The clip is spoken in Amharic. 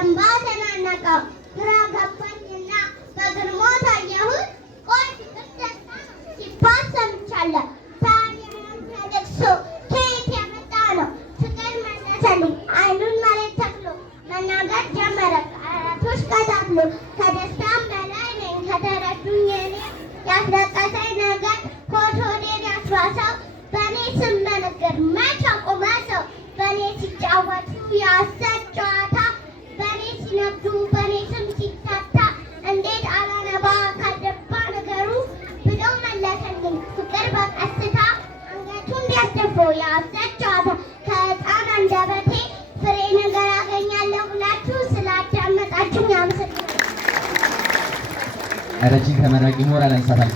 እንባ ተናነቀው ግራ ገባኝና በግርሞት አየሁት። ቆይ ፍቅር ደስታ ነው ሲባል ሰምቻለሁ። ታዲያ ያንተ ልቅሶ ከየት የመጣ ነው? ፍቅር መለሰልኝ አይኑን መሬት ተክሎ መናገር ጀመረ ቃላቶች ከታትሎ። ከደስታም በላይ ነኝ ከተረዱኝ እኔ ያስለቀሰኝ ነገር ሆዴን ያስባሰው በእኔ ስም መነገር መች አቆመ ሰው? በእኔ ሲጫወቱ የሐሰት ጨዋታ በእኔ ሲነግዱ በእኔ ስም ሲታታ እንዴት አላነባ ካደባ ነገሩ ብሎ መለሰልኝ ፍቅር በቀስታ አንገቱን ቢያስደፎ የሐሰት ጨዋታ ከሕፃን አንደበቴ ፍሬ ነገር አገኛለሁ ብላችሁ ስላዳመጣችሁኝ አመሰግናለሁ። ረጅም ተመራቂ ሞራል አንሳታል።